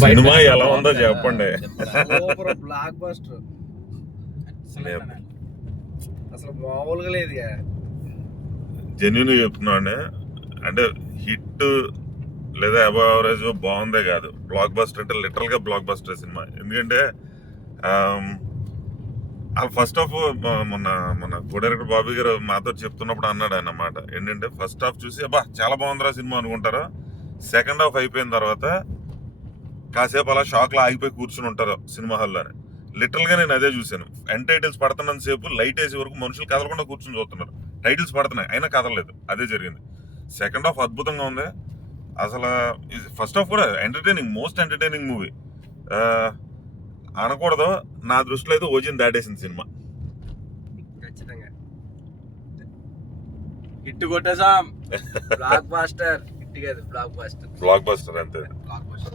Cinema ఎలా ఉందో చెప్పండి. సూపర్ బ్లాక్ బస్టర్ అసలు మామూలుగా లేదు. జెన్యున్ చెప్తున్నాను, అంటే హిట్ లేదా అబవ్ యావరేజ్ బాగుందే కాదు, బ్లాక్ బస్టర్ అంటే లిటరల్ గా బ్లాక్ బస్టర్ సినిమా. ఎందుకంటే ఫస్ట్ హాఫ్ మన కో డైరెక్టర్ బాబీ గారు మాతో చెప్తున్నప్పుడు అన్నాడు ఆయన అన్నమాట ఏంటంటే, ఫస్ట్ హాఫ్ చూసి అబ్బా చాలా బాగుందిరా సినిమా అనుకుంటారు, సెకండ్ హాఫ్ అయిపోయిన తర్వాత కాసేపు అలా షాక్ లో ఆగిపోయి కూర్చుని ఉంటారు సినిమా హాల్లోనే. లిటరల్ గా నేను అదే చూశాను. ఎండ్ టైటిల్స్ పడుతున్నంత సేపు లైట్ వేసే వరకు మనుషులు కదలకుండా కూర్చుని చూస్తున్నారు. టైటిల్స్ పడుతున్నాయి అయినా కదలలేదు. అదే జరిగింది. సెకండ్ హాఫ్ అద్భుతంగా ఉంది అసలు. ఫస్ట్ హాఫ్ కూడా ఎంటర్టైనింగ్, మోస్ట్ ఎంటర్టైనింగ్ మూవీ అనకూడదు. నా దృష్టిలో అయితే ఓజిని దాటేసింది సినిమా. ఖచ్చితంగా హిట్ కొట్టేసాం. బ్లాక్ బస్టర్ హిట్ కాదు, బ్లాక్ బస్టర్. బ్లాక్ బస్టర్ అంతే. Block buster.